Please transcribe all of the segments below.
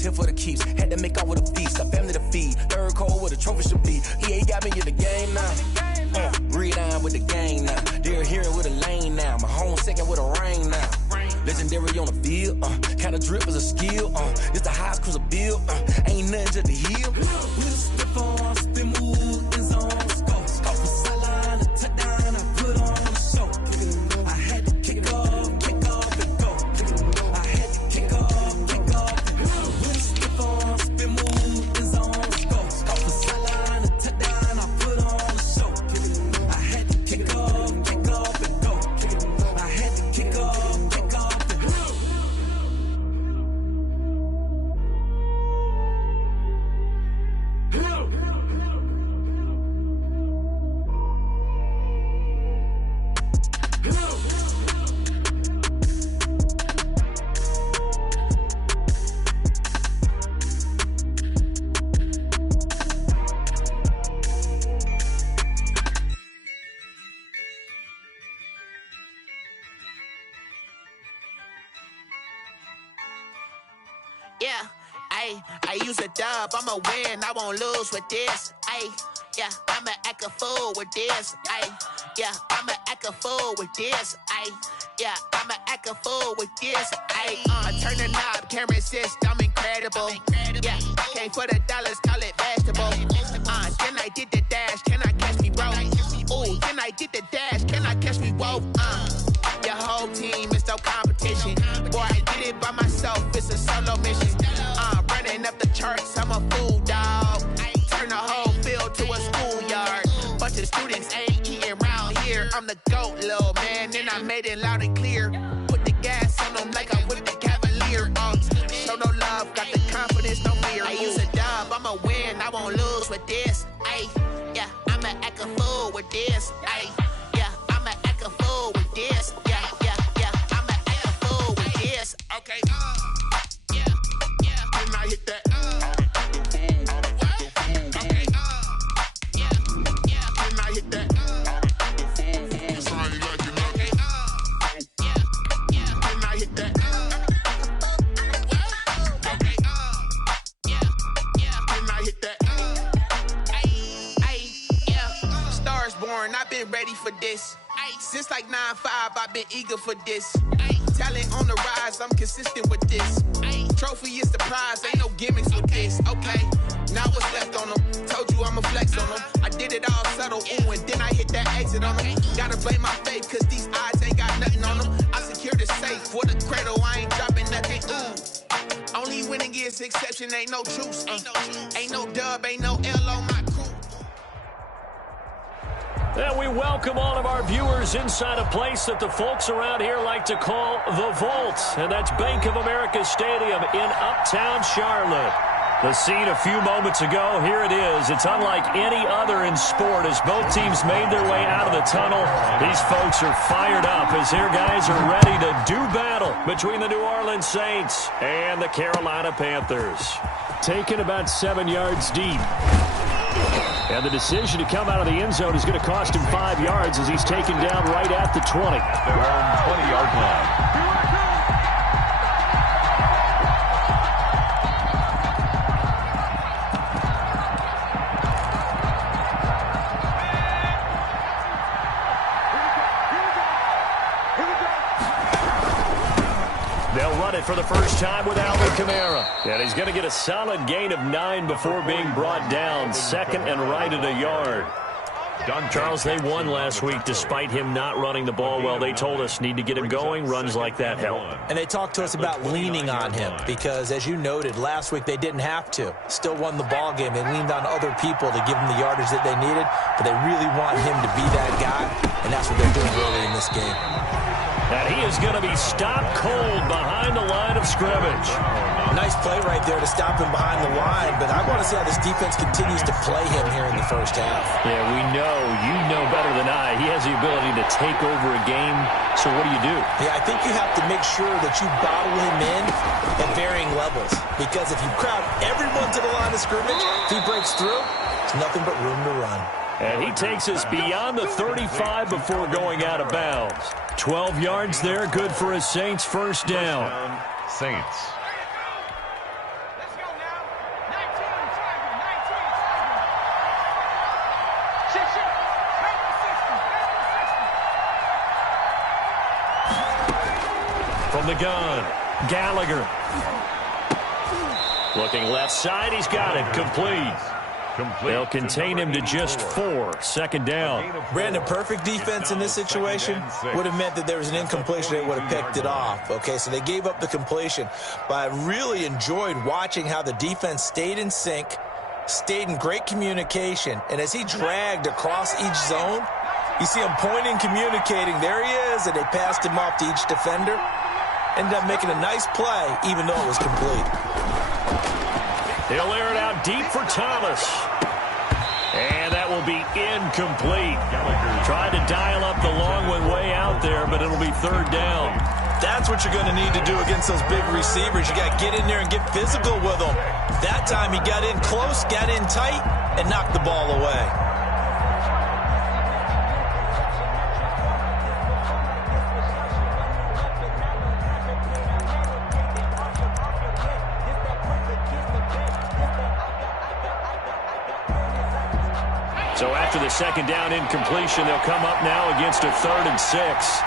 was here for the keeps. Had to make out with a feast, a family to feed. Third cold where the trophy should be. EA got me in the game now. Read on with the gang now. They're hearing with a lane now. My home second with a rain now. Legendary on the field. Kinda drip is a skill. This the highest cruiser bill. Ain't nothing just to heal. We'll step on, spin move, in zone, scope. Scope for sideline, a touchdown, I put on the show. I had to kick off and go. I had to kick off and go. We'll step on, spin move, in zone, scope. Scope for sideline, a touchdown, I put on the show. I had to kick off and go. I had to kick off and go. Yeah, I use a dub, I'ma win, I won't lose with this. Yeah, I'ma act a fool with this. Yeah, I'ma act a fool with this. Yeah, I'ma act a fool with this. I turn the knob, can't resist, I'm incredible. Yeah, came for the dollars, call it vegetable. Then I did the dash, can I catch me, bro? Ooh, then I did the dash, can I catch me, whoa? Your whole team is no competition. Boy, I did it by myself, it's a solo mission. Running up the charts, I'm a fool, dog. Turn the whole field to a schoolyard. Bunch of students ain't eating round here. I'm the GOAT, little man, and I made it loud and clear. Put the gas on them like I'm with the Cavalier. Show no love, got the confidence, no fear. I use a dub, I'ma win, I won't lose with this. Yeah, I'ma act a fool with this. Yeah, I'ma act a fool with this. Yeah, I'ma act a fool with this. Okay, yeah, and I hit that. Okay, yeah, and I hit that. I've been ready for this. Since like 9-5, I've been eager for this. Talent on the rise, I'm consistent with this. Trophy is the prize, ain't no gimmicks with this. Okay, now what's left on them? Told you I'ma flex on them. I did it all subtle, ooh, and then I hit that exit on them. Gotta blame my faith, cause these odds ain't got nothing on them. I secure the safe for the cradle, I ain't dropping nothing, ooh. Only winning is exception, ain't no truce. Ain't no dub, ain't no L on my crew. And we welcome all of our viewers inside a place that the folks around here like to call the Vault. And that's Bank of America Stadium in Uptown Charlotte. The scene a few moments ago, here it is. It's unlike any other in sport as both teams made their way out of the tunnel. These folks are fired up as their guys are ready to do battle between the New Orleans Saints and the Carolina Panthers. Taken about 7 yards deep. And the decision to come out of the end zone is going to cost him 5 yards as he's taken down right at the 20. Their own 20-yard line. They'll run it for the first time with Alvin Kamara. And he's going to get a solid gain of 9 before being brought down. Second and right at a yard. Charles, they won last week despite him not running the ball well. They told us need to get him going. Runs like that help. And they talked to us about leaning on him because, as you noted, last week they didn't have to. Still won the ball game. They leaned on other people to give them the yardage that they needed, but they really want him to be that guy, and that's what they're doing early in this game. And he is going to be stopped cold behind the line of scrimmage. Nice play right there to stop him behind the line, but I want to see how this defense continues to play him here in the first half. Yeah, we know, you know better than I, he has the ability to take over a game, so what do? Yeah, I think you have to make sure that you bottle him in at varying levels, because if you crowd everyone to the line of scrimmage, if he breaks through, there's nothing but room to run. And he takes us beyond the 35 before going out of bounds. 12 yards there, good for a Saints first down. Saints. From the gun, Gallagher. Looking left side, he's got it. Complete. They'll contain him to just 4. Second down. Brandon, perfect defense in this situation would have meant that there was an incompletion. They would have picked it off. Okay, so they gave up the completion. But I really enjoyed watching how the defense stayed in sync, stayed in great communication. And as he dragged across each zone, you see him pointing, communicating. There he is, and they passed him off to each defender. Ended up making a nice play, even though it was complete. He'll air it out deep for Thomas. And that will be incomplete. Tried to dial up the long one way out there, but it'll be third down. That's what you're going to need to do against those big receivers. You got to get in there and get physical with them. That time he got in close, got in tight, and knocked the ball away. So after the second down incompletion, they'll come up now against a 3rd and 6.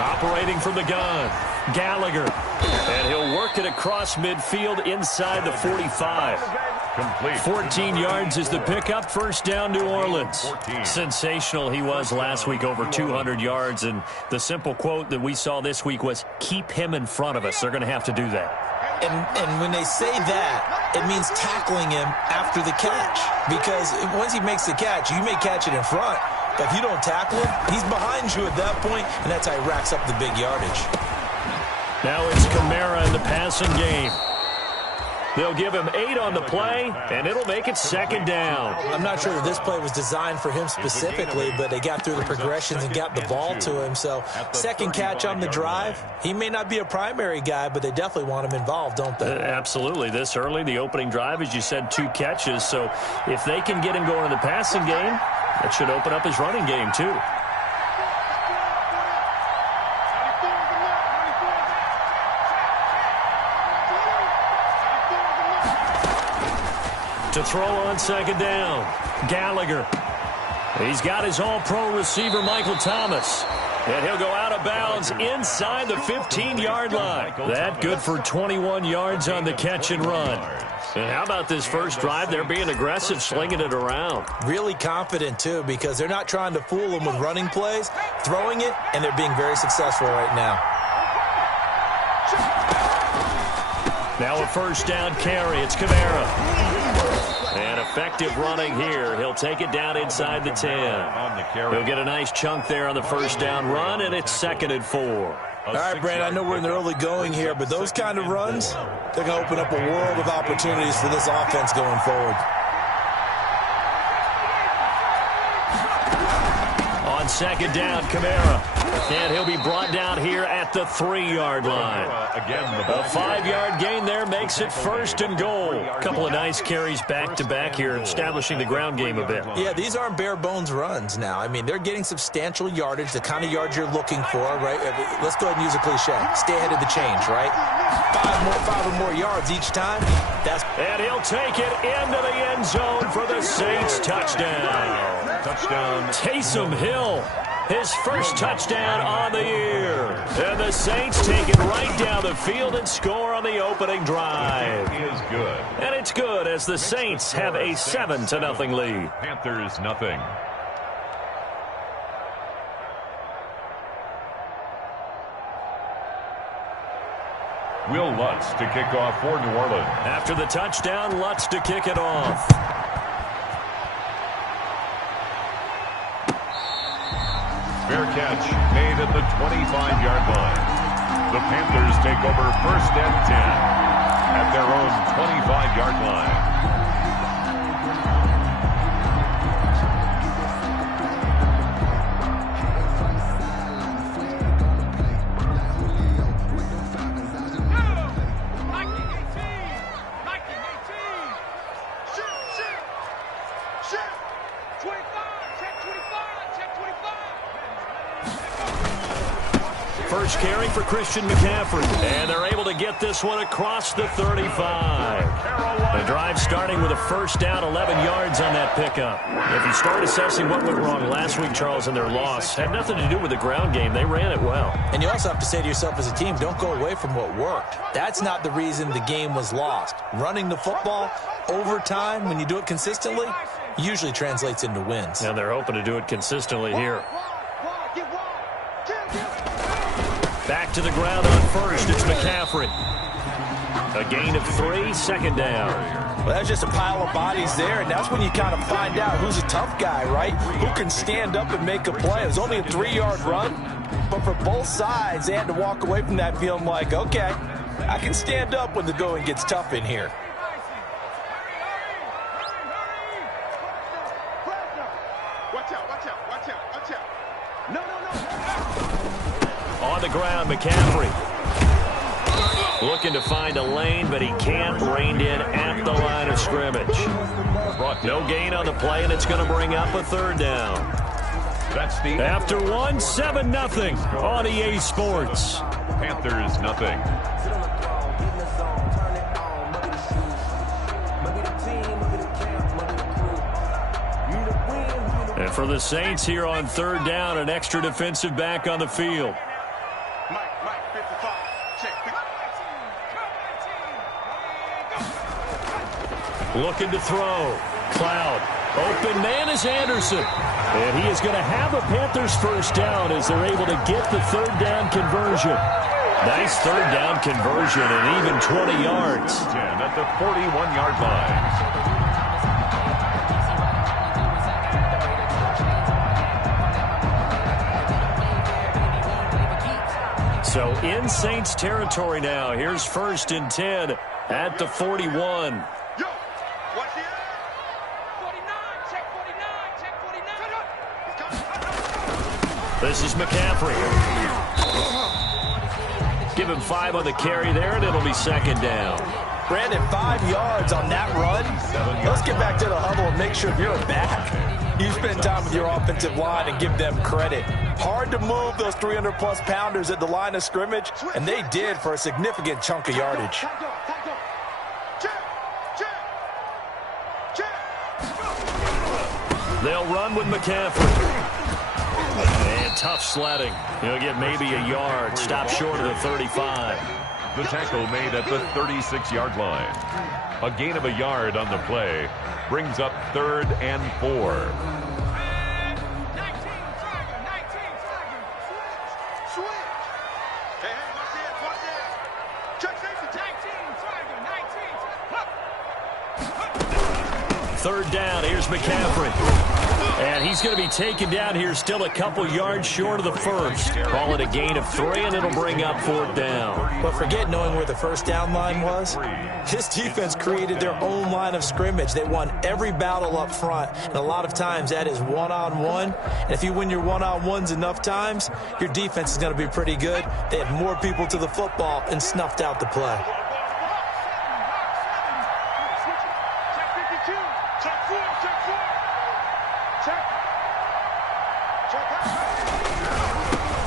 Operating from the gun, Gallagher. And he'll work it across midfield inside the 45. Complete. 14 yards is the pickup. First down, New Orleans. Sensational he was last week, over 200 yards. And the simple quote that we saw this week was, keep him in front of us. They're going to have to do that. And when they say that, it means tackling him after the catch. Because once he makes the catch, you may catch it in front. But if you don't tackle him, he's behind you at that point, and that's how he racks up the big yardage. Now it's Kamara in the passing game. They'll give him 8 on the play, and it'll make it second down. I'm not sure that this play was designed for him specifically, but they got through the progressions and got the ball to him. So second catch on the drive. He may not be a primary guy, but they definitely want him involved, don't they? Absolutely. This early, the opening drive, as you said, 2 catches. So if they can get him going in the passing game, that should open up his running game too. To throw on second down, Gallagher. He's got his all-pro receiver, Michael Thomas. And he'll go out of bounds inside the 15-yard line. That good for 21 yards on the catch and run. And how about this first drive? They're being aggressive, slinging it around. Really confident, too, because they're not trying to fool them with running plays, throwing it, and they're being very successful right now. Now a first down carry. It's Kamara. And effective running here. He'll take it down inside the 10. He'll get a nice chunk there on the first down run, and it's 2nd and 4. All right, Brandon, I know we're in the early going here, but those kind of runs, they're going to open up a world of opportunities for this offense going forward. On second down, Kamara. And he'll be brought down here at the 3-yard line. A 5-yard gain there makes it 1st and goal. A couple of nice carries back-to-back here, establishing the ground game a bit. Yeah, these aren't bare-bones runs now. I mean, they're getting substantial yardage, the kind of yards you're looking for, right? Let's go ahead and use a cliche. Stay ahead of the change, right? 5 or more yards each time. And he'll take it into the end zone for the Saints touchdown. Taysom Hill. His first touchdown on the year. And the Saints take it right down the field and score on the opening drive. It is good. And it's good as the Saints have a 7-0 lead. Panthers nothing. Will Lutz to kick off for New Orleans. After the touchdown, Lutz to kick it off. Fair catch made at the 25-yard line. The Panthers take over 1st and 10 at their own 25-yard line. first carry for Christian McCaffrey. And they're able to get this one across the 35. The drive starting with a first down, 11 yards on that pickup. If you start assessing what went wrong last week, Charles, in their loss, had nothing to do with the ground game. They ran it well. And you also have to say to yourself as a team, don't go away from what worked. That's not the reason the game was lost. Running the football over time, when you do it consistently, usually translates into wins. And they're hoping to do it consistently here. Back to the ground on first. It's McCaffrey. A gain of 3, second down. Well, that's just a pile of bodies there, and that's when you kind of find out who's a tough guy, right? Who can stand up and make a play. It was only a 3-yard run, but for both sides, they had to walk away from that feeling like, okay, I can stand up when the going gets tough in here. On the ground, McCaffrey. Looking to find a lane, but he can't. Reined in at the line of scrimmage. No gain on the play, and it's going to bring up a third down. That's the After 1, 7-0 on EA Sports. Panthers, nothing. And for the Saints here on third down, an extra defensive back on the field. Looking to throw. Cloud. Open man is Anderson. And he is going to have a Panthers first down as they're able to get the third down conversion. Nice third down conversion and even 20 yards. 10 at the 41-yard line. So in Saints territory now. Here's 1st and 10 at the 41. This is McCaffrey. Give him 5 on the carry there, and it'll be second down. Brandon, 5 yards on that run. Let's get back to the huddle and make sure you're a back. You spend time with your offensive line and give them credit. Hard to move those 300-plus pounders at the line of scrimmage, and they did for a significant chunk of yardage. They'll run with McCaffrey. And tough sledding. He'll get maybe a yard. Stop short of the 35. The tackle made at the 36-yard line. A gain of a yard on the play brings up 3rd and 4. Third down, here's McCaffrey. And he's going to be taken down here still a couple yards short of the first. Call it a gain of 3, and it'll bring up 4th down. But forget knowing where the first down line was. This defense created their own line of scrimmage. They won every battle up front, and a lot of times that is one-on-one. And if you win your one-on-ones enough times, your defense is going to be pretty good. They had more people to the football and snuffed out the play.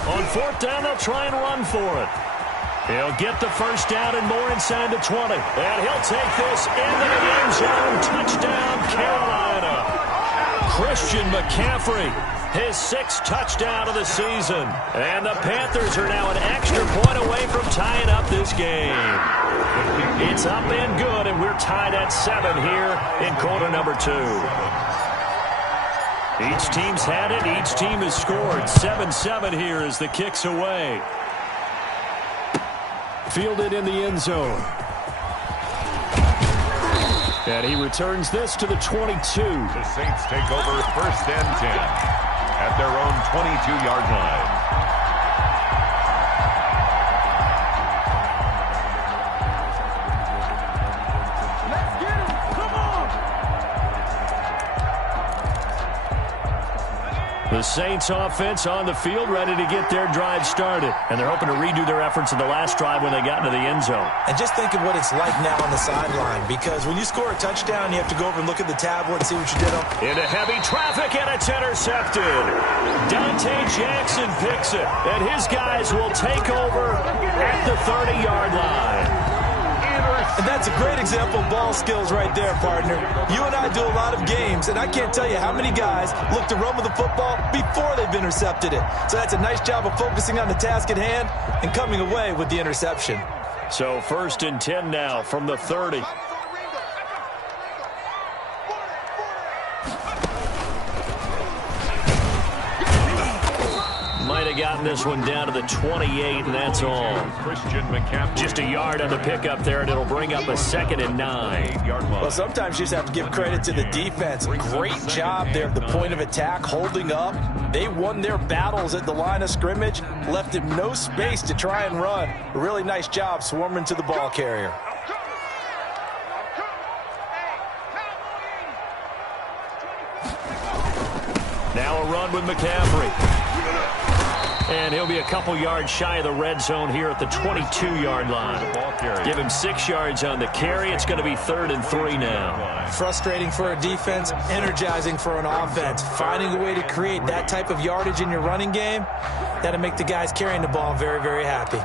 On 4th down, they'll try and run for it. He'll get the first down and more inside the 20. And he'll take this into the end zone. Touchdown, Carolina. Christian McCaffrey, his 6th touchdown of the season. And the Panthers are now an extra point away from tying up this game. It's up and good, and we're tied at 7 here in quarter number 2. Each team's had it. Each team has scored. 7-7 here as the kick's away. Fielded in the end zone. And he returns this to the 22. The Saints take over 1st and 10 at their own 22-yard line. The Saints offense on the field, ready to get their drive started. And they're hoping to redo their efforts in the last drive when they got into the end zone. And just think of what it's like now on the sideline, because when you score a touchdown, you have to go over and look at the tablet and see what you did on. Into heavy traffic, and it's intercepted. Dante Jackson picks it, and his guys will take over at the 30-yard line. And that's a great example of ball skills right there, partner. You and I do a lot of games, and I can't tell you how many guys look to run with the football before they've intercepted it. So that's a nice job of focusing on the task at hand and coming away with the interception. So 1st and 10 now from the 30. Might have gotten this one down to the 28, and that's all. Just a yard on the pickup there, and it'll bring up a 2nd and 9. Well, sometimes you just have to give credit to the defense. Great job there at the point of attack, holding up. They won their battles at the line of scrimmage, left him no space to try and run. A really nice job swarming to the ball carrier. Now a run with McCaffrey. And he'll be a couple yards shy of the red zone here at the 22-yard line. Give him 6 yards on the carry. It's going to be 3rd and 3 now. Frustrating for a defense, energizing for an offense. Finding a way to create that type of yardage in your running game, that'll make the guys carrying the ball very, very happy.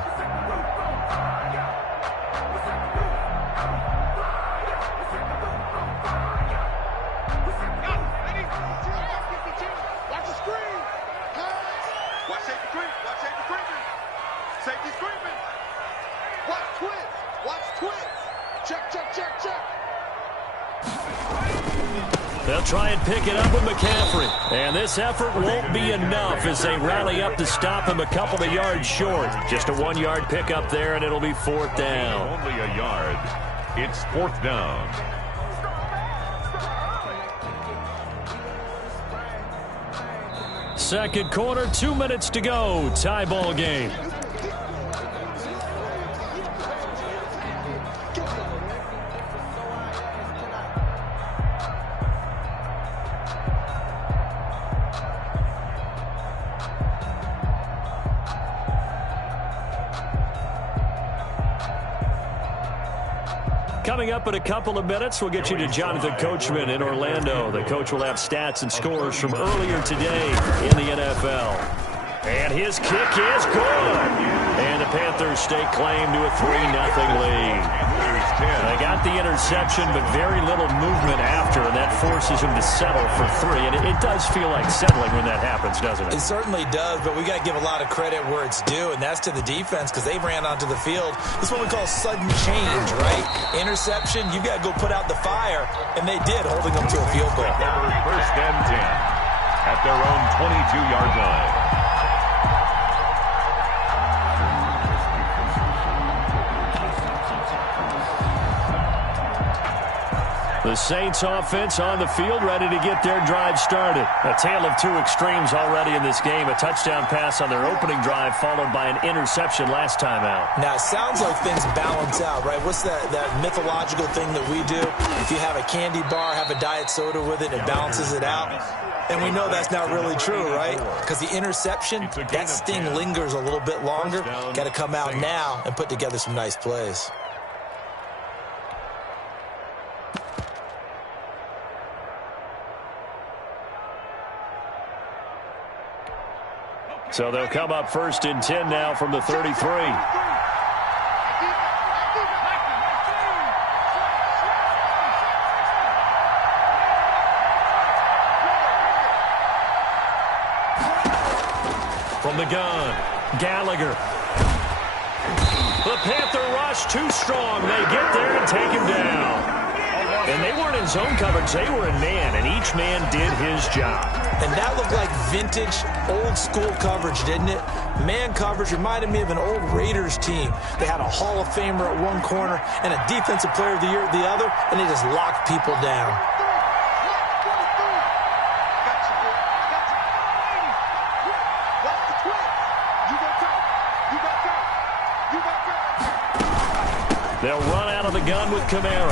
They'll try and pick it up with McCaffrey. And this effort won't be enough as they rally up to stop him a couple of yards short. Just a 1-yard pickup there, and it'll be 4th down. Only a yard. It's 4th down. Second quarter, 2 minutes to go. Tie ball game. Coming up in a couple of minutes, we'll get you to Jonathan Coachman in Orlando. The coach will have stats and scores from earlier today in the NFL. And his kick is good. And the Panthers stake claim to a 3-0 lead. They got the interception, but very little movement after, and that forces him to settle for 3. And it does feel like settling when that happens, doesn't it? It certainly does, but we got to give a lot of credit where it's due, and that's to the defense because they ran onto the field. This is what we call sudden change, right? Interception, you've got to go put out the fire, and they did, holding them to a field goal. 1st and 10 at their own 22-yard line. The Saints offense on the field, ready to get their drive started. A tale of 2 extremes already in this game. A touchdown pass on their opening drive, followed by an interception last time out. Now, it sounds like things balance out, right? What's that mythological thing that we do? If you have a candy bar, have a diet soda with it, it balances it out. And we know that's not really true, right? Because the interception, that sting lingers a little bit longer. Got to come out now and put together some nice plays. So they'll come up 1st and 10 now from the 33. From the gun, Gallagher. The Panther rush too strong. They get there and take him down. And they weren't in zone coverage. They were in man, and each man did his job. And that looked like vintage, old-school coverage, didn't it? Man coverage reminded me of an old Raiders team. They had a Hall of Famer at one corner and a Defensive Player of the Year at the other, and they just locked people down. They'll run out of the gun with Kamara.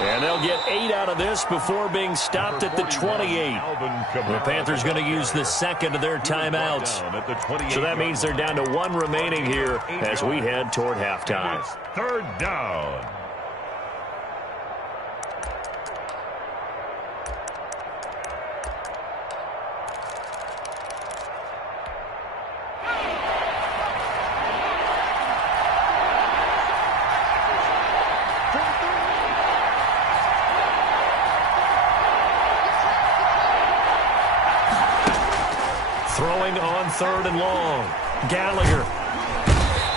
And they'll get 8 out of this before being stopped at the 28. The Panthers going to use the second of their timeouts. So that means they're down to 1 remaining here as we head toward halftime. Third down. Throwing on 3rd and long. Gallagher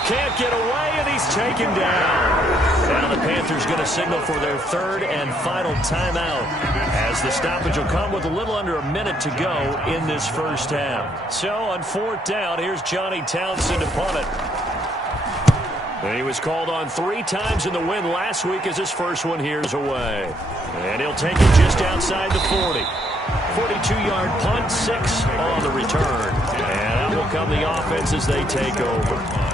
can't get away, and he's taken down. Now the Panthers going to signal for their 3rd and final timeout, as the stoppage will come with a little under a minute to go in this first half. So on 4th down, here's Johnny Townsend to punt it. And he was called on 3 times in the win last week as his first one here's away. And he'll take it just outside the 40. 42-yard punt, 6 on the return. And out will come the offense as they take over.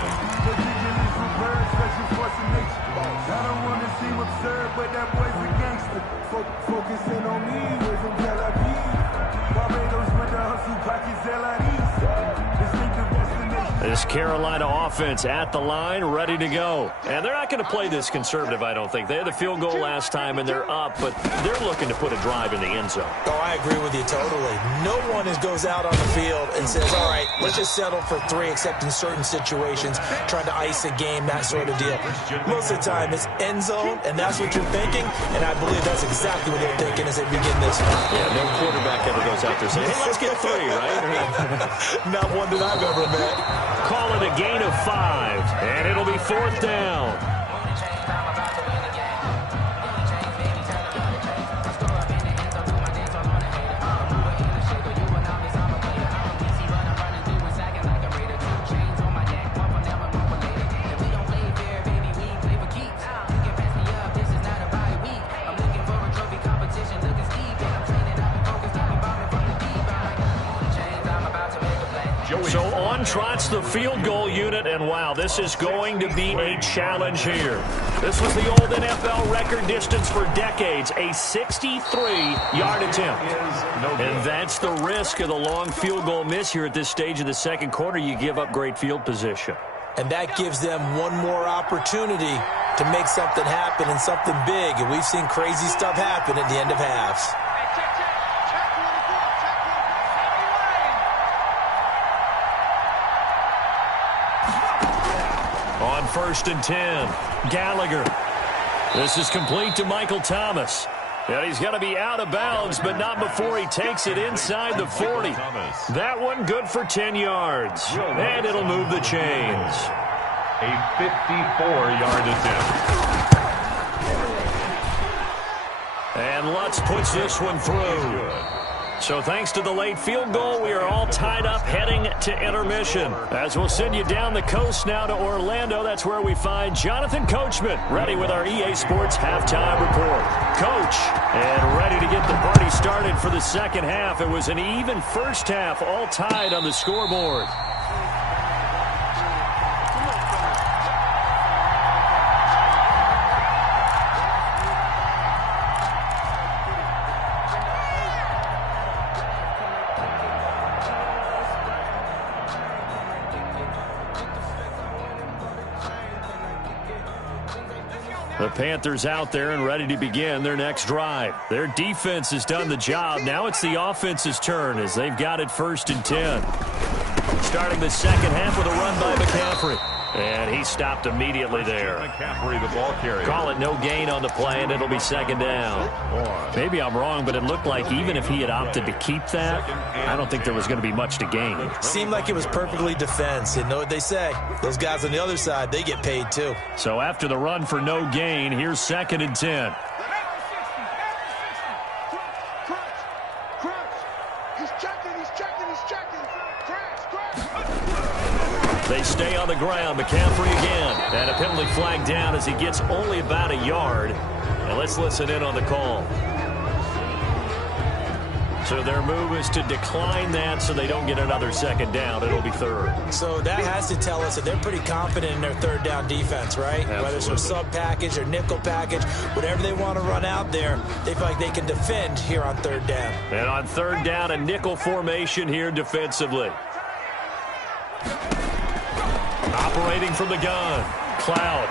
This Carolina offense at the line, ready to go. And they're not going to play this conservative, I don't think. They had the field goal last time, and they're up, but they're looking to put a drive in the end zone. Oh, I agree with you totally. No one goes out on the field and says, all right, let's just settle for 3, except in certain situations, trying to ice a game, that sort of deal. Most of the time, it's end zone, and that's what you're thinking, and I believe that's exactly what they're thinking as they begin this one. Yeah, no quarterback ever goes out there saying, hey, let's get 3, right? Not one that I've ever met. Call it a gain of 5, and it'll be 4th down. So on trots the field goal unit, and wow, this is going to be a challenge here. This was the old NFL record distance for decades, a 63-yard attempt. And that's the risk of the long field goal miss here at this stage of the second quarter. You give up great field position. And that gives them one more opportunity to make something happen and something big. And we've seen crazy stuff happen at the end of halves. On 1st and 10, Gallagher. This is complete to Michael Thomas. And he's going to be out of bounds, but not before he takes it inside the 40. That one good for 10 yards. And it'll move the chains. A 54-yard attempt. And Lutz puts this one through. So thanks to the late field goal, we are all tied up heading to intermission. As we'll send you down the coast now to Orlando, that's where we find Jonathan Coachman, ready with our EA Sports halftime report. Coach, and ready to get the party started for the second half. It was an even first half, all tied on the scoreboard. The Panthers out there and ready to begin their next drive. Their defense has done the job. Now it's the offense's turn as they've got it 1st and 10. Starting the second half with a run by McCaffrey. And he stopped immediately there. McCaffrey, the ball carrier. Call it no gain on the play, and it'll be 2nd down. Maybe I'm wrong, but it looked like even if he had opted to keep that, I don't think there was going to be much to gain. Seemed like it was perfectly defense. And know what they say? Those guys on the other side, they get paid too. So after the run for no gain, here's 2nd and 10. They stay on the ground. McCaffrey again. And a penalty flag down as he gets only about a yard. And let's listen in on the call. So their move is to decline that so they don't get another second down. It'll be third. So that has to tell us that they're pretty confident in their third down defense, right? Absolutely. Whether it's a sub package or nickel package, whatever they want to run out there, they feel like they can defend here on third down. And on third down, a nickel formation here defensively. Operating from the gun, Cloud.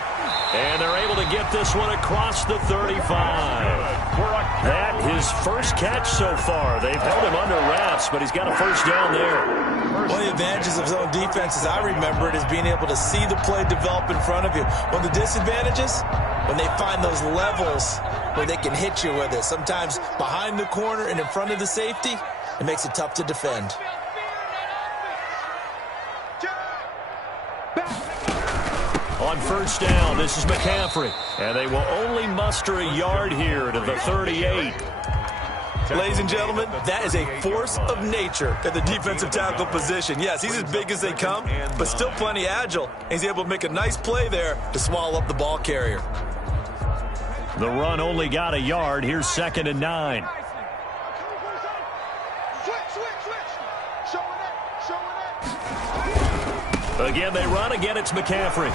And they're able to get this one across the 35. That his first catch so far. They've held him under wraps, but he's got a first down there. One of the advantages of zone defense, as I remember it, is being able to see the play develop in front of you. One of the disadvantages, when they find those levels where they can hit you with it. Sometimes behind the corner and in front of the safety, it makes it tough to defend. On first down, this is McCaffrey. And they will only muster a yard here to the 38. Ladies and gentlemen, that is a force of nature at the defensive tackle position. Yes, he's as big as they come, but still plenty agile. He's able to make a nice play there to swallow up the ball carrier. The run only got a yard. Here's 2nd and 9. Again, they run. Again, it's McCaffrey.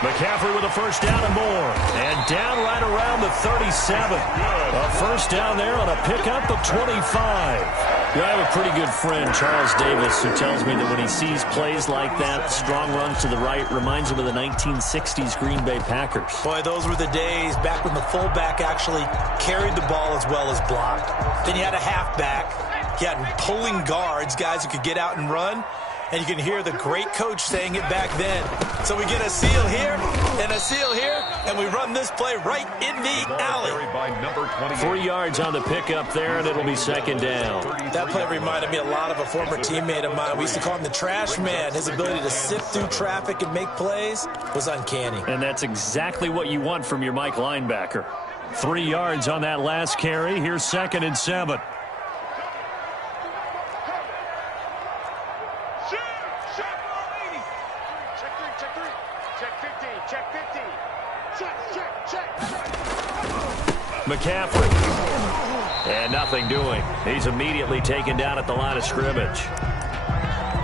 McCaffrey with a first down and more. And down right around the 37. A first down there on a pickup of 25. I have a pretty good friend, Charles Davis, who tells me that when he sees plays like that, strong runs to the right, reminds him of the 1960s Green Bay Packers. Boy, those were the days back when the fullback actually carried the ball as well as blocked. Then you had a halfback. You had pulling guards, guys who could get out and run. And you can hear the great coach saying it back then. So we get a seal here and a seal here, and we run this play right in the alley. 3 yards on the pickup there, and it'll be 2nd down. That play reminded me a lot of a former teammate of mine. We used to call him the trash man. His ability to sift through traffic and make plays was uncanny. And that's exactly what you want from your Mike linebacker. 3 yards on that last carry. Here's 2nd and 7. McCaffrey. And nothing doing. He's immediately taken down at the line of scrimmage.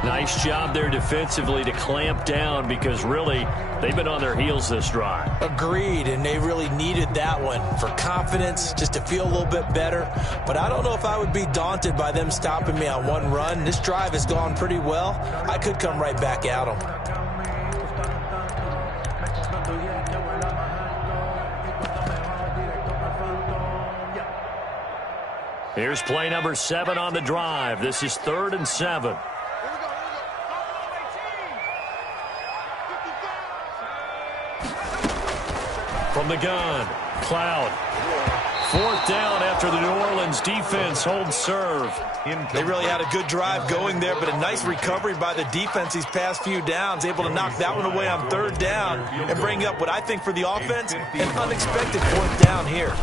Nice job there defensively to clamp down because really they've been on their heels this drive. Agreed, and they really needed that one for confidence, just to feel a little bit better. But I don't know if I would be daunted by them stopping me on one run. This drive has gone pretty well. I could come right back at them. Here's play number 7 on the drive. This is 3rd and 7. From the gun, Cloud. 4th down after the New Orleans defense holds serve. They really had a good drive going there, but a nice recovery by the defense these past few downs, able to knock that one away on 3rd down and bring up what I think for the offense, an unexpected 4th down here.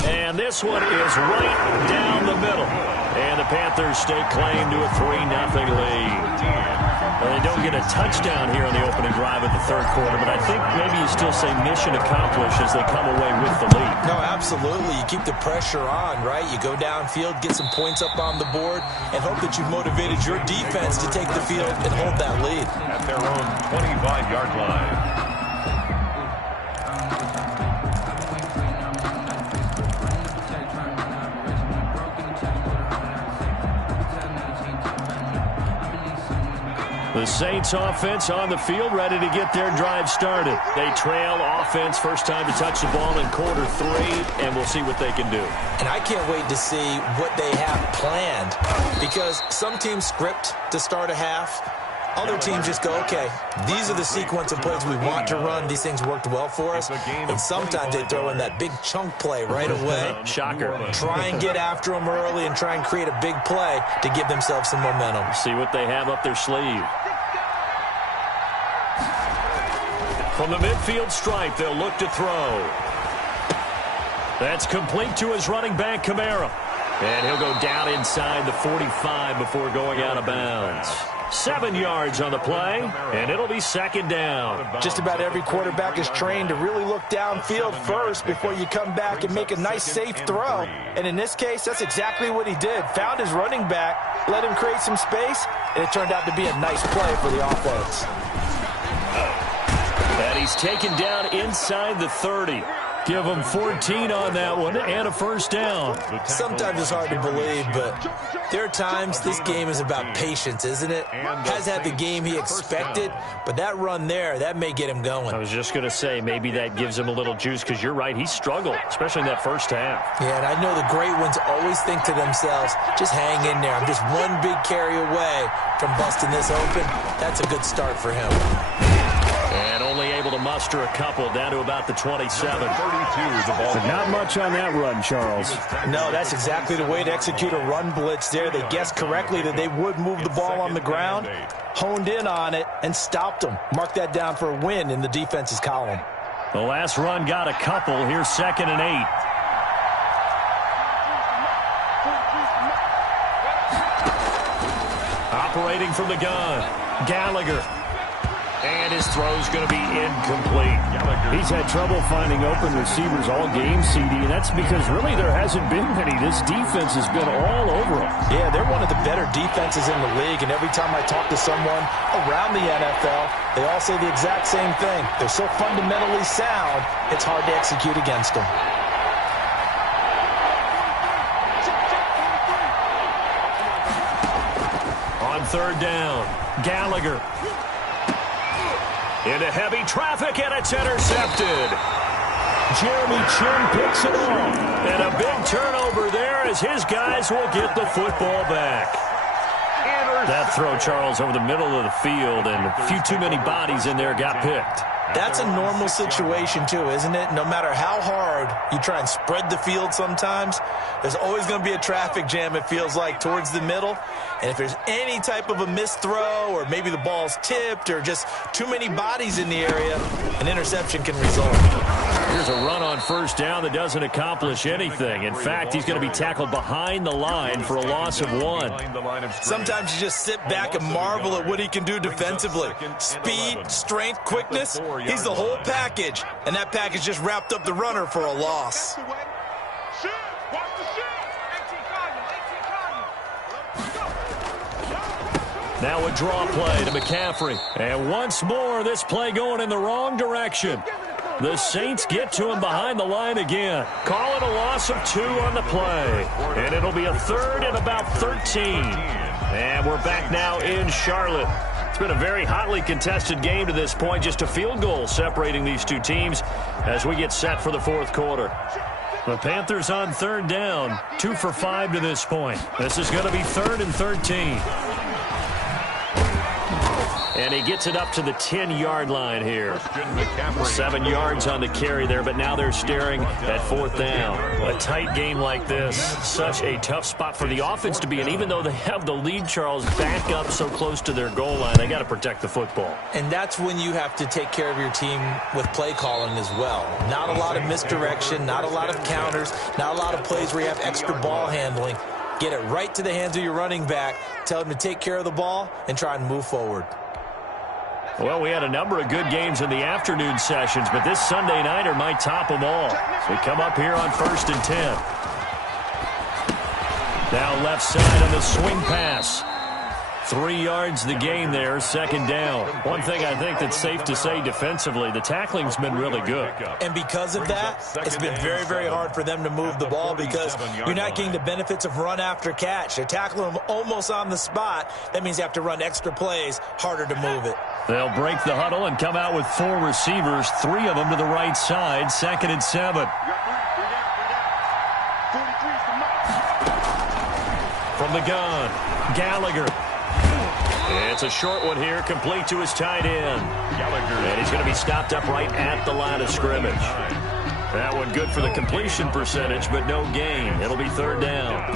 And this one is right down the middle. And the Panthers stake claim to a 3-0 lead. Well, they don't get a touchdown here on the opening drive of the 3rd quarter, but I think maybe you still say mission accomplished as they come away with the lead. No, absolutely. You keep the pressure on, right? You go downfield, get some points up on the board, and hope that you've motivated your defense to take the field and hold that lead. At their own 25-yard line. The Saints offense on the field, ready to get their drive started. They trail offense, first time to touch the ball in quarter 3, and we'll see what they can do. And I can't wait to see what they have planned, because some teams script to start a half. Other teams just go, okay, these are the sequence of plays we want to run. These things worked well for us. And sometimes they throw in that big chunk play right away. Shocker. Try and get after them early and try and create a big play to give themselves some momentum. See what they have up their sleeve. From the midfield stripe, they'll look to throw. That's complete to his running back, Kamara. And he'll go down inside the 45 before going out of bounds. 7 yards on the play, and it'll be second down. Just about every quarterback is trained to really look downfield first before you come back and make a nice, safe throw. And in this case, that's exactly what he did. Found his running back, let him create some space, and it turned out to be a nice play for the offense. And he's taken down inside the 30. Give him 14 on that one and a first down. Sometimes it's hard to believe, but there are times this game is about patience, isn't it? Has had the game he expected, but that run there, that may get him going. I was just going to say maybe that gives him a little juice because you're right, he struggled, especially in that first half. Yeah, and I know the great ones always think to themselves, just hang in there. I'm just one big carry away from busting this open. That's a good start for him. And only able to muster a couple down to about the 27. 32, the ball. But not much on that run, Charles. No, that's exactly the way to execute a run blitz there. They guessed correctly that they would move the ball on the ground, honed in on it, and stopped them. Mark that down for a win in the defense's column. The last run got a couple. Here's 2nd and 8. Operating from the gun, Gallagher. And his throw's going to be incomplete. He's had trouble finding open receivers all game, CD, and that's because really there hasn't been many. This defense has been all over him. Yeah, they're one of the better defenses in the league, and every time I talk to someone around the NFL, they all say the exact same thing. They're so fundamentally sound, it's hard to execute against them. On 3rd down, Gallagher. Into heavy traffic, and it's intercepted. Jeremy Chin picks it off. And a big turnover there as his guys will get the football back. That throw, Charles, over the middle of the field, and a few too many bodies in there got picked. That's a normal situation, too, isn't it? No matter how hard you try and spread the field sometimes, there's always going to be a traffic jam, it feels like, towards the middle. And if there's any type of a missed throw or maybe the ball's tipped or just too many bodies in the area, an interception can result. Here's a run on 1st down that doesn't accomplish anything. In fact, he's going to be tackled behind the line for a loss of 1. Sometimes you just sit back and marvel at what he can do defensively. Speed, strength, quickness, he's the whole package. And that package just wrapped up the runner for a loss. Now a draw play to McCaffrey. And once more, this play going in the wrong direction. The Saints get to him behind the line again. Call it a loss of 2 on the play. And it'll be a 3rd and about 13. And we're back now in Charlotte. It's been a very hotly contested game to this point. Just a field goal separating these two teams as we get set for the 4th quarter. The Panthers on 3rd down. 2 for 5 to this point. This is going to be 3rd and 13. And he gets it up to the 10-yard line here. 7 yards on the carry there, but now they're staring at 4th down. A tight game like this, such a tough spot for the offense to be in. Even though they have the lead, Charles, back up so close to their goal line, they got to protect the football. And that's when you have to take care of your team with play calling as well. Not a lot of misdirection, not a lot of counters, not a lot of plays where you have extra ball handling. Get it right to the hands of your running back, tell him to take care of the ball, and try and move forward. Well, we had a number of good games in the afternoon sessions, but this Sunday nighter might top them all. So we come up here on 1st and 10. Now left side on the swing pass. 3 yards the gain there, 2nd down. One thing I think that's safe to say defensively, the tackling's been really good. And because of that, it's been very, very hard for them to move the ball because you're not getting the benefits of run after catch. They're tackling them almost on the spot. That means you have to run extra plays, harder to move it. They'll break the huddle and come out with 4 receivers, 3 of them to the right side, 2nd and 7. From the gun, Gallagher. It's a short one here, complete to his tight end. And he's going to be stopped up right at the line of scrimmage. That one good for the completion percentage, but no gain. It'll be 3rd down.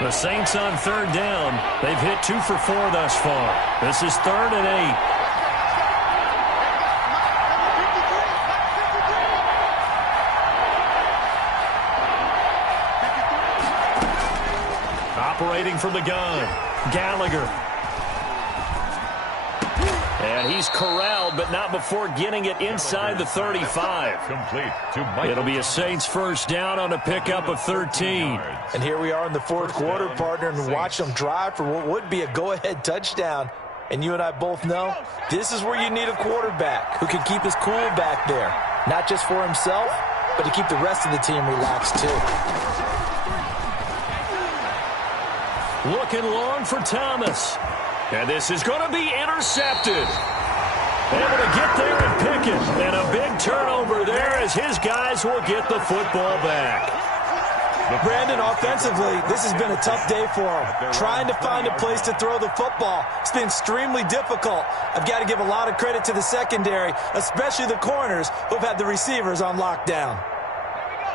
The Saints on 3rd down. They've hit 2 for 4 thus far. This is 3rd and 8. operating from the gun. Gallagher. And he's corralled, but not before getting it inside the 35. Complete to Michael. It'll be a Saints first down on a pickup of 13. And here we are in the fourth quarter, partner, and watch them drive for what would be a go-ahead touchdown. And you and I both know this is where you need a quarterback who can keep his cool back there. Not just for himself, but to keep the rest of the team relaxed, too. Looking long for Thomas. And this is going to be intercepted. Able to get there and pick it. And a big turnover there as his guys will get the football back. Brandon, offensively, this has been a tough day for him. Trying to find a place to throw the football. It's been extremely difficult. I've got to give a lot of credit to the secondary, especially the corners who've had the receivers on lockdown.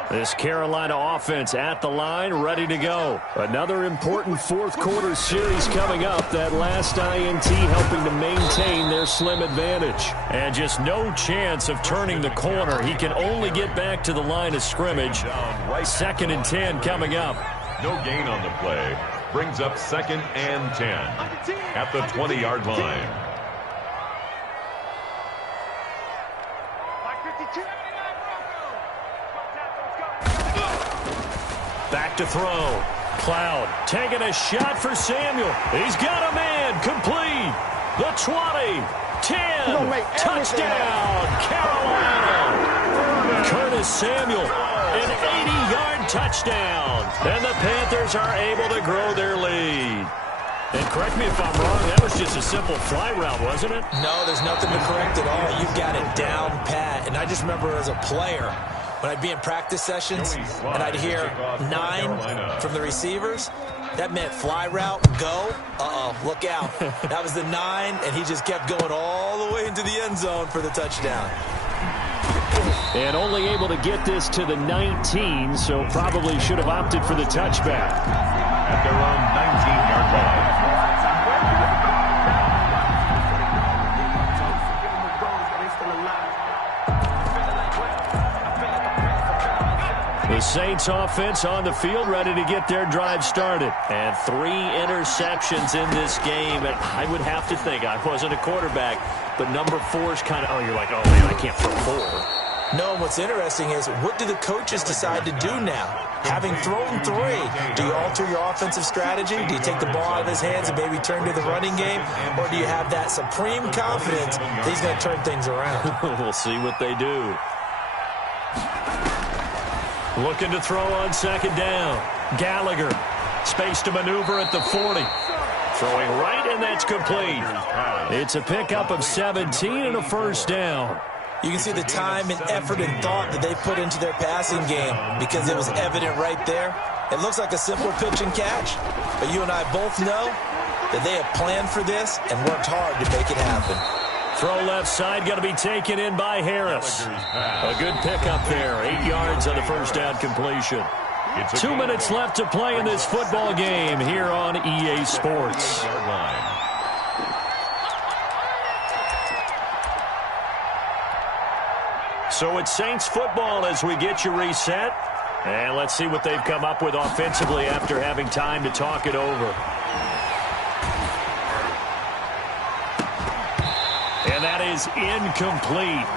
This Carolina offense at the line, ready to go. Another important fourth quarter series coming up. That last INT helping to maintain their slim advantage. And just no chance of turning the corner. He can only get back to the line of scrimmage. 2nd and 10 coming up. No gain on the play. Brings up 2nd and 10 at the 20-yard line. Back to throw. Cloud taking a shot for Samuel. He's got a man. Complete. The 20. 10. Touchdown, Carolina. Curtis Samuel, an 80-yard touchdown. And the Panthers are able to grow their lead. And correct me if I'm wrong, that was just a simple fly route, wasn't it? No, there's nothing to correct at all. You've got it down pat. And I just remember as a player, when I'd be in practice sessions and I'd hear 9 from the receivers, that meant fly route, go. Look out. That was the 9, and he just kept going all the way into the end zone for the touchdown. And only able to get this to the 19, so probably should have opted for the touchback. At their own 19-yard line. The Saints offense on the field, ready to get their drive started. And 3 interceptions in this game. And I would have to think, I wasn't a quarterback, but number 4 is kind of, you're like, oh, man, I can't throw 4. No, and what's interesting is, what do the coaches decide to do now? Having thrown 3, do you alter your offensive strategy? Do you take the ball out of his hands and maybe turn to the running game? Or do you have that supreme confidence that he's going to turn things around? We'll see what they do. Looking to throw on 2nd down. Gallagher. Space to maneuver at the 40. Throwing right, and that's complete. It's a pickup of 17 and a first down. You can see the time and effort and thought that they put into their passing game because it was evident right there. It looks like a simple pitch and catch, but you and I both know that they have planned for this and worked hard to make it happen. Throw left side, going to be taken in by Harris. A good pickup there. 8 yards on the first down completion. 2 minutes left to play in this football game here on EA Sports. So it's Saints football as we get you reset. And let's see what they've come up with offensively after having time to talk it over. And that is incomplete.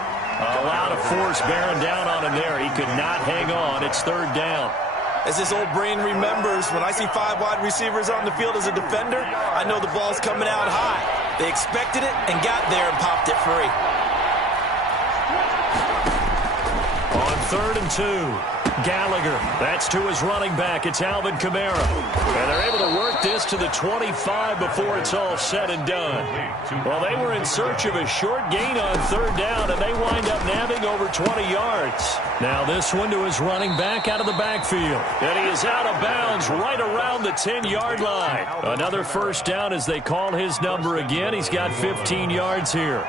A lot of force bearing down on him there. He could not hang on. It's 3rd down. As this old brain remembers, when I see 5 wide receivers on the field as a defender, I know the ball's coming out high. They expected it and got there and popped it free. On 3rd and 2. Gallagher, that's to his running back. It's Alvin Kamara. And they're able to work this to the 25 before it's all said and done. Well, they were in search of a short gain on 3rd down, and they wind up nabbing over 20 yards. Now this one to his running back out of the backfield. And he is out of bounds right around the 10-yard line. Another first down as they call his number again. He's got 15 yards here.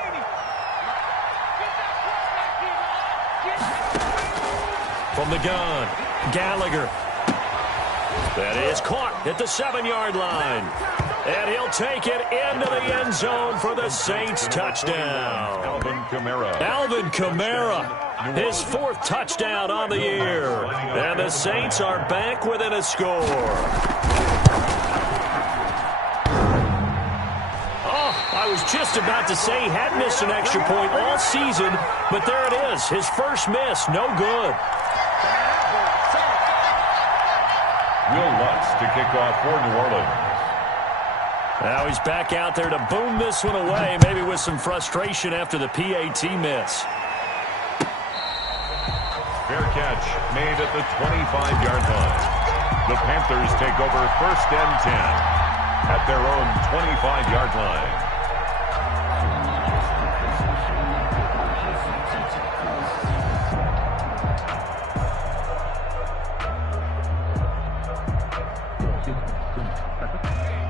From the gun, Gallagher. That is caught at the 7-yard line. And he'll take it into the end zone for the Saints touchdown. Alvin Kamara. Alvin Kamara, his 4th touchdown on the year. And the Saints are back within a score. I was just about to say he had missed an extra point all season, but there it is. His first miss, no good. Will Lutz to kick off for New Orleans. Now he's back out there to boom this one away, maybe with some frustration after the PAT miss. Fair catch made at the 25-yard line. The Panthers take over 1st and 10 at their own 25-yard line.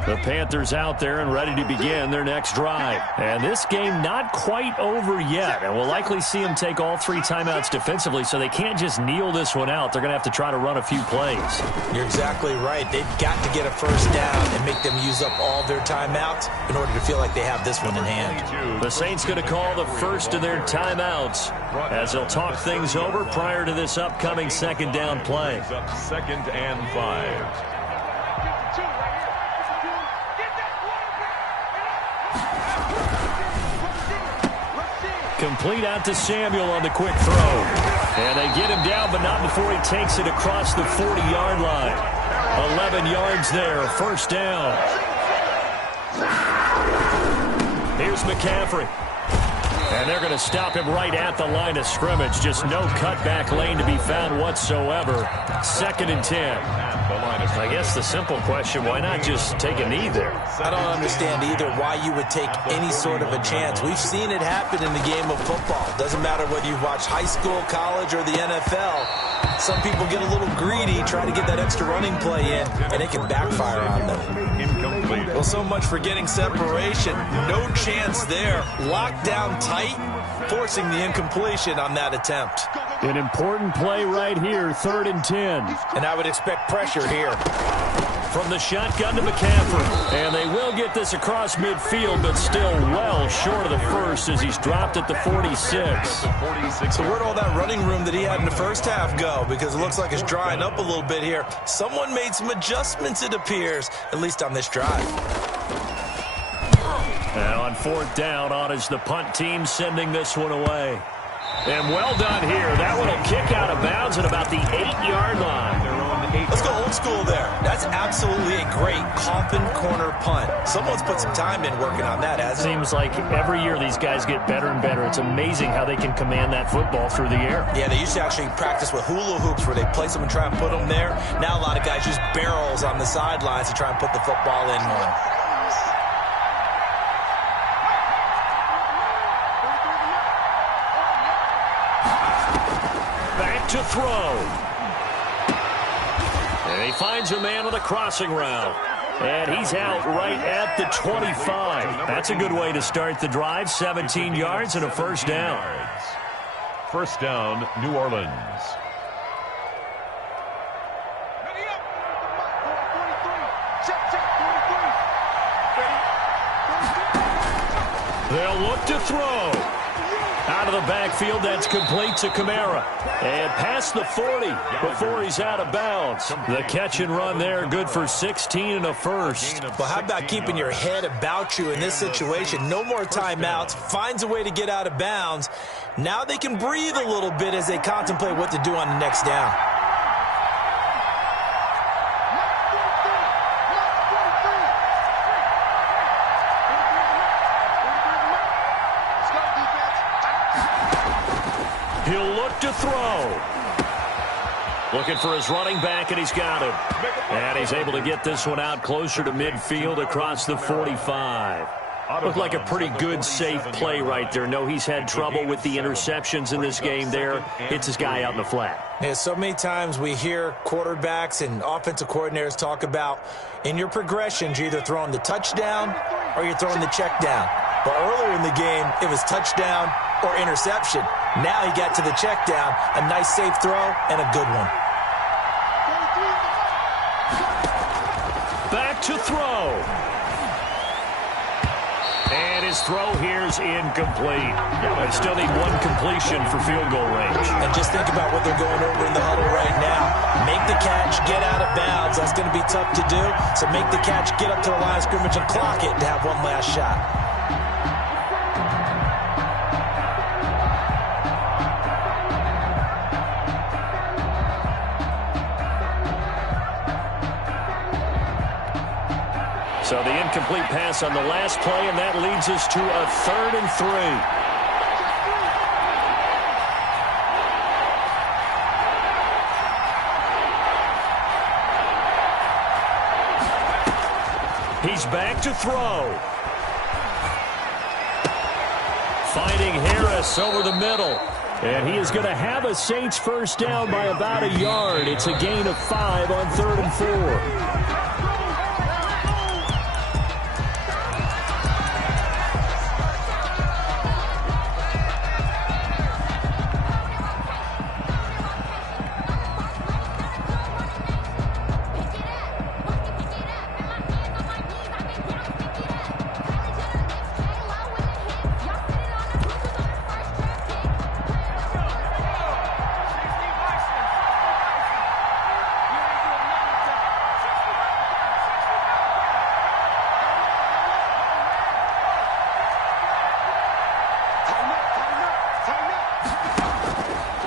The Panthers out there and ready to begin their next drive. And this game not quite over yet. And we'll likely see them take all 3 timeouts defensively, so they can't just kneel this one out. They're going to have to try to run a few plays. You're exactly right. They've got to get a first down and make them use up all their timeouts in order to feel like they have this one in hand. The Saints going to call the first of their timeouts as they'll talk things over prior to this upcoming second down play. Up 2nd and 5. Complete out to Samuel on the quick throw. And they get him down, but not before he takes it across the 40-yard line. 11 yards there, first down. Here's McCaffrey. And they're going to stop him right at the line of scrimmage. Just no cutback lane to be found whatsoever. 2nd and 10. I guess the simple question, why not just take a knee there? I don't understand either why you would take any sort of a chance. We've seen it happen in the game of football. Doesn't matter whether you watch high school, college, or the NFL. Some people get a little greedy, try to get that extra running play in, and it can backfire on them. Incomplete. Well, so much for getting separation. No chance there. Locked down tight, forcing the incompletion on that attempt. An important play right here, 3rd and 10. And I would expect pressure here. From the shotgun to McCaffrey. And they will get this across midfield, but still well short of the first as he's dropped at the 46. So where'd all that running room that he had in the first half go? Because it looks like it's drying up a little bit here. Someone made some adjustments, it appears, at least on this drive. And on 4th down, on is the punt team sending this one away. And well done here. That one will kick out of bounds at about the 8-yard line. Let's go old school there. That's absolutely a great coffin corner punt. Someone's put some time in working on that, hasn't it? Seems like every year these guys get better and better. It's amazing how they can command that football through the air. Yeah, they used to actually practice with hula hoops where they place them and try and put them there. Now a lot of guys use barrels on the sidelines to try and put the football in one. Back to throw. And he finds a man on the crossing route. And he's out right at the 25. That's a good way to start the drive. 17 yards and a first down. First down, New Orleans. They'll look to throw. Out of the backfield, that's complete to Kamara. And past the 40 before he's out of bounds. The catch and run there, good for 16 and a first. Well, how about keeping your head about you in this situation? No more timeouts. Finds a way to get out of bounds. Now they can breathe a little bit as they contemplate what to do on the next down. He'll look to throw. Looking for his running back, and he's got him. And he's able to get this one out closer to midfield across the 45. Looked like a pretty good, safe play right there. No, he's had trouble with the interceptions in this game there. Hits his guy out in the flat. Yeah, so many times we hear quarterbacks and offensive coordinators talk about in your progressions, you're either throwing the touchdown or you're throwing the check down. But earlier in the game, it was touchdown or interception. Now he got to the check down, a nice safe throw, and a good one. Back to throw. And his throw here's incomplete. They still need one completion for field goal range. And just think about what they're going over in the huddle right now. Make the catch, get out of bounds. That's going to be tough to do. So make the catch, get up to the line of scrimmage, and clock it to have one last shot. So the incomplete pass on the last play, and that leads us to a 3rd and 3. He's back to throw. Finding Harris over the middle. And he is going to have a Saints first down by about a yard. It's a gain of 5 on 3rd and 4.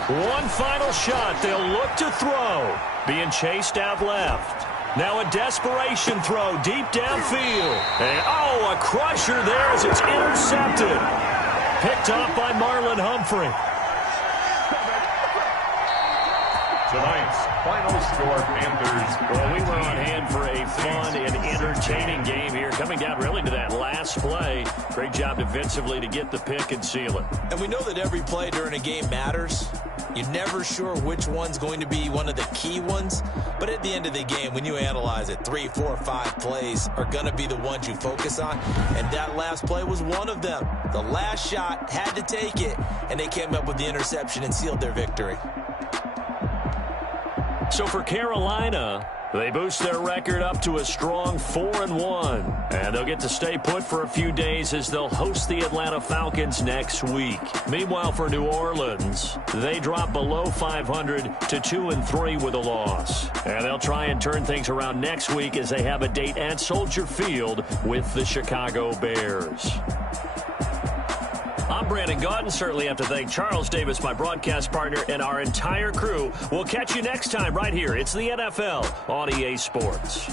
One final shot. They'll look to throw. Being chased out left. Now a desperation throw deep downfield. And, oh, a crusher there as it's intercepted. Picked off by Marlon Humphrey. Tonight's final score, Panthers. Well, we were on hand for a fun and entertaining game here. Coming down really to that last play. Great job defensively to get the pick and seal it. And we know that every play during a game matters. You're never sure which one's going to be one of the key ones. But at the end of the game, when you analyze it, 3, 4, 5 plays are going to be the ones you focus on. And that last play was one of them. The last shot had to take it, and they came up with the interception and sealed their victory. So for Carolina, they boost their record up to a strong 4-1. And they'll get to stay put for a few days as they'll host the Atlanta Falcons next week. Meanwhile, for New Orleans, they drop below 500 to 2-3 with a loss. And they'll try and turn things around next week as they have a date at Soldier Field with the Chicago Bears. I'm Brandon Gaudin. Certainly have to thank Charles Davis, my broadcast partner, and our entire crew. We'll catch you next time right here. It's the NFL on EA Sports.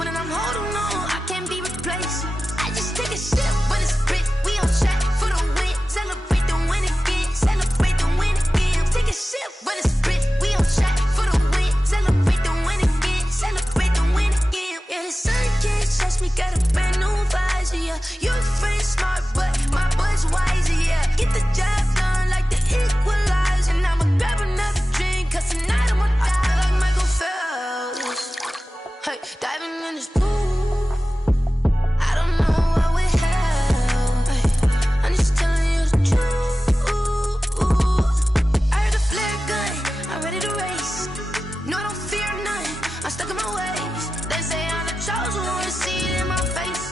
one and I'm holding on. I can't be replaced. I just take a sip when it's split. We on track for the win. Celebrate the win again. Celebrate the win again. Take a sip when it's split. We on track for the win. Celebrate the win again. Celebrate the win again. Yeah, the sun can't touch me. Got a brand new visor. Yeah, your friend smart, but my boy's wiser. Yeah, get the job done like the equalizer. And I'ma grab another drink, cause tonight I'ma die like Michael Phelps. Hey, diving in this pool. I don't know what we have. Hey, I'm just telling you the truth. I heard a flare gun. I'm ready to race. No, I don't fear none. I'm stuck in my ways. They say I'm the chosen one. See it in my face.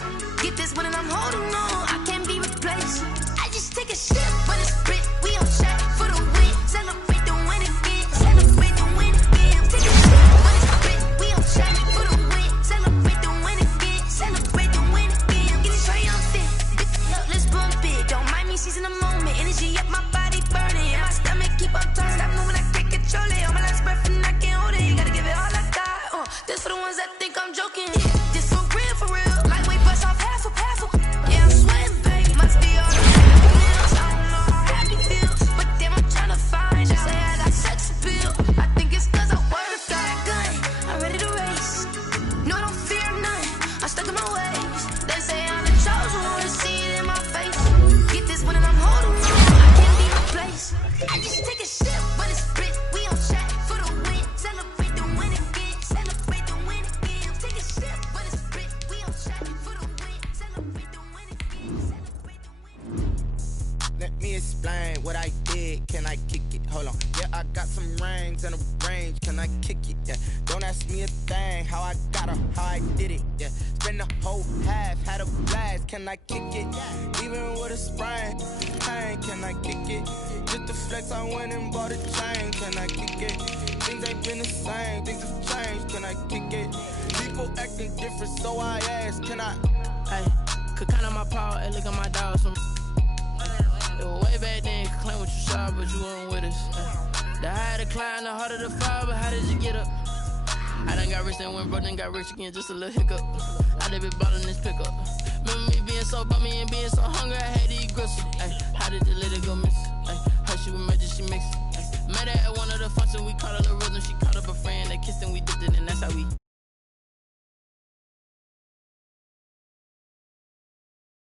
Get this one and I'm holding on. I can't be replaced. I just take a sip when it's split. We on track for the win. Celebrate the win again. Celebrate the win again. Take a sip when it's split. We on track for the win. Celebrate the win again. Celebrate the win again. Get it triumphant. Let's bump it. Don't mind me seizing the moment. Energy up my body burning. And my stomach keep on turning. Stop moving, I can't control it. On my last breath and I can't hold it. You gotta give it all I got. This for the ones that think I'm joking. This for real, for real. Lightweight bust off half a. Yeah, I'm sweating, babe. Must be all the pills. I don't know how happy feels, but damn, I'm trying to find out. Say I got sex appeal. I think it's cause I wear a flag gun. I'm ready to race. No, I don't fear none. I'm stuck in my ways. They say I'm the chosen one. See it in my face. Get this one and I'm holding on. I can't be replaced. I just take a sip when it's split. We on track for the win. Celebrate the win again. Celebrate the win again. Take a sip when it's split. We on track for the win. Celebrate the win again. Celebrate the win. Let me explain what I did. Can I kick it? Hold on. Yeah, I got some rings and a range. Can I kick it? Yeah. Don't ask me a thing. How I got her, how I did it. Yeah. Spend the whole half, had a blast. Can I kick it? Even with a sprain. Hey, can I kick it? Just to flex, I went and bought a chain. Can I kick it? Things ain't been the same. Things have changed. Can I kick it? People acting different, so I ask. Can I? Hey, could count on my power, and look at my dogs from. It was way back then, could claim what you saw, but you weren't with us. The higher the climb, the harder the fall, but how did you get up? I done got rich, then went broke, then got rich again, just a little hiccup. I done been ballin' this pickup. Remember me being so bummy and being so hungry, I had to eat gristle. Ay, how did you let it go miss? Ay, her she was magic, she mixed. Met her at one of the functions, we call her